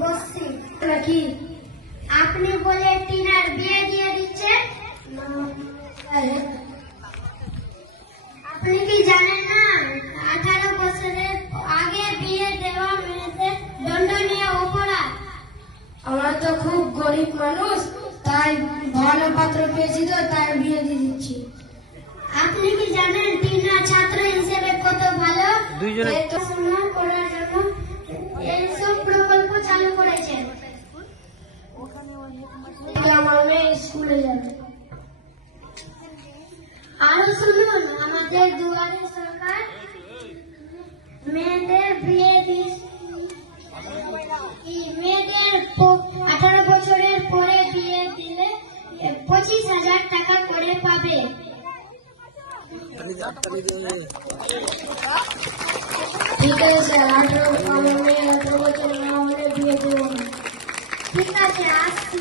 বসছি নাকি? আপনি বলে টিনার বিয়ে দিয়ে দিচ্ছেন? আপনি কি জানেন না 18 বছরের আগে বিয়ে দেওয়া মেয়েদের দণ্ডনীয় অপরাধ? আমরা তো খুব গরিব মানুষ, তাই ভালো পাত্র পেয়েছি তো তাই বিয়ে দিয়ে দিচ্ছি। আপনি কি জানেন টিনা ছাত্র হিসেবে কত ভালো? পড়াশোনা করার জন্য এইসব প্রকল্প চালু করেছেন। আমার মেয়ে স্কুলে যাবে। আরো শুনুন, আমাদের দুয়ারে সরকার মেয়েদের বিয়ে মেয়েদের 18 বছরের পরে বিয়ে দিলে 25,000 টাকা করে পাবে। ঠিক আছে স্যার, আমার মেয়ে 18 বছর না হলে বিয়ে দেবো না। ঠিক আছে, আসছি।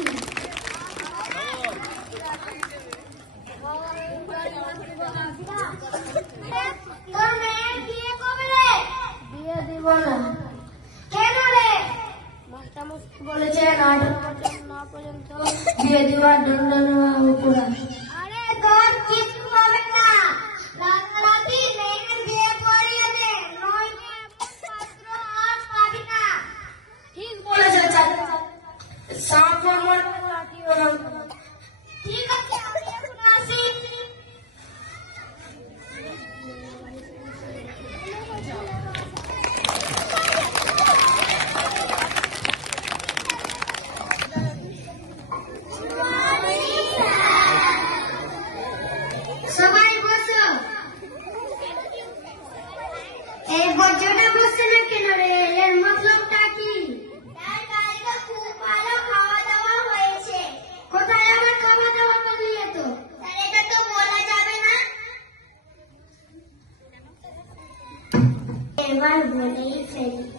তোর মেয়ের বিয়ে কবে রে? বিয়ে দিব না। কেন রে? বলেছে 18 বছর না পর্যন্ত বিয়ে দেওয়ার দণ্ডনীয় অপরাধ। আরে তোর কিছু হবে না, রাতারাতি মেয়ের বিয়ে পড়িয়ে দে, নইলে এমন পাত্র আর পাবি না। ঠিক বলেছে স্যার। ঠিক আছে, আমি এখন আসি। সবাই বসো। এই বজ্রটা বসছে না কেন রে? এর মতলবটা কি? কালকে খুব ভালো খাওয়া দাওয়া হয়েছে। কোথায় আমার খাওয়া দাওয়া করলি তো? এটা তো বলা যাবে না। এবার বলেই ফেলি।